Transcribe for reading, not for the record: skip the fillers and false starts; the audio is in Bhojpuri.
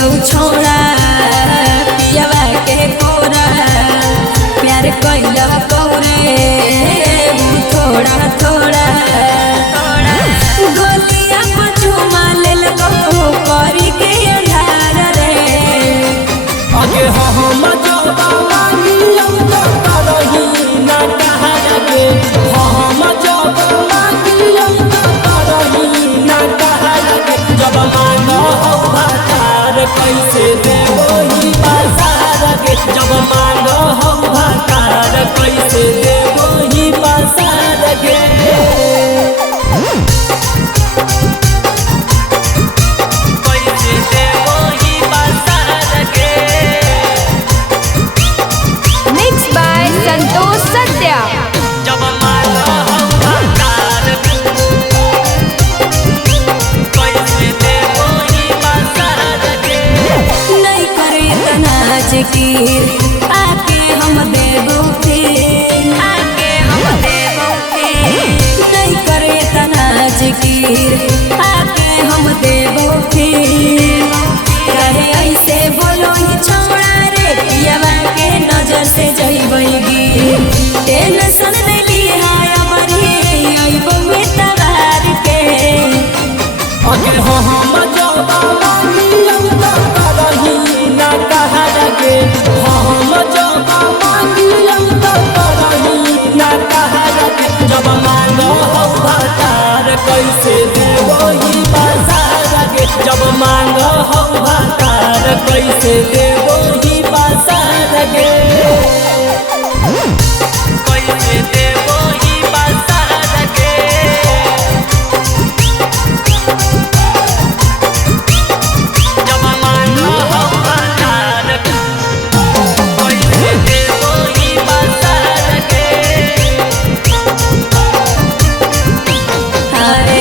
कैलौ छोड़ा पियावा के कोरा प्यार कैला कौरे थोड़ा थोड़ा गोलिया पर चुमा लेल करी के अंधार रे आगे हम जब मांगियम तो करही ना कहा लगे हम जब मांगियम तो करही ना कहा लगे जब मांगो भातार कैसे देवही बाजार के जब मांगो भातार कैसे देवही बाजार के आके हम देबो फिर आके हम देबो फिर नहीं करे तना जिकिर आके हम देबो फिर कहे ऐसे बोलो ही छोड़ा रे पियावा के नजर से जइबगी टेंशन देली है अमरी आइबो में तवार के आगे हम जब मांगियम तो करही ना कहा लगे हम जब मांगियम तो करही ना कहा लगे जब मांगो भातार कैसे देवही बाजार के जब मांगो भातार कैसे देवही बाजार के कैसे देवही बाजार के अरे